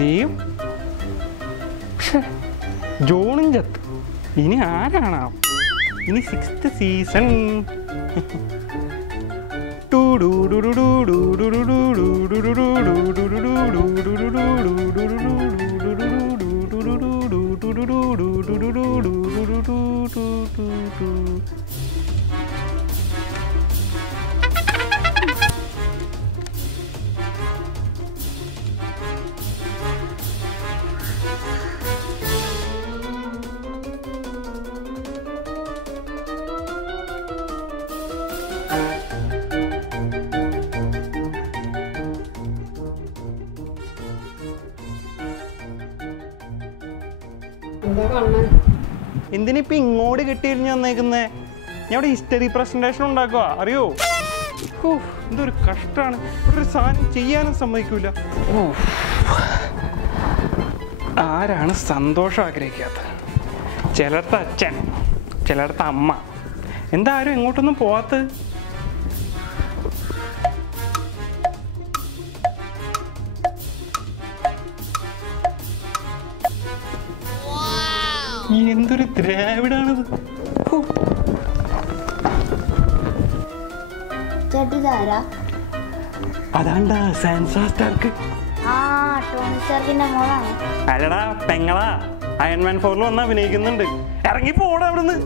നീയും ജോണും ചത്ത്. ഇനി ആരാണാ? ഇനി 6th സീസൺ. എന്തിനിപ്പോ ഇങ്ങോട്ട് കിട്ടിയിരുന്ന് വന്നേക്കുന്നേ? ഞാൻ ഇവിടെ ഹിസ്റ്ററി പ്രസന്റേഷൻ ഉണ്ടാക്കുക, അറിയോ? ഓ, എന്തൊരു കഷ്ടമാണ്. ഇവിടെ ഒരു സാധനം ചെയ്യാനും സമ്മതിക്കൂല. ഓ, ആരാണ് സന്തോഷം ആഗ്രഹിക്കാത്തത്? ചിലടത്ത് അച്ഛൻ, ചിലടത്ത് അമ്മ. എന്താ ആരും എങ്ങോട്ടൊന്നും പോവാത്തത്? എന്തൊരു ദ്രാവിഡാണിത്. അതാണ്ടാ സാൻസാ സ്റ്റാർക്ക്. അല്ലടാ പെങ്ങളാ, അയൺമാൻ 4 വന്ന് അഭിനയിക്കുന്നുണ്ട്. ഇറങ്ങി പോടാ അവിടുന്ന്.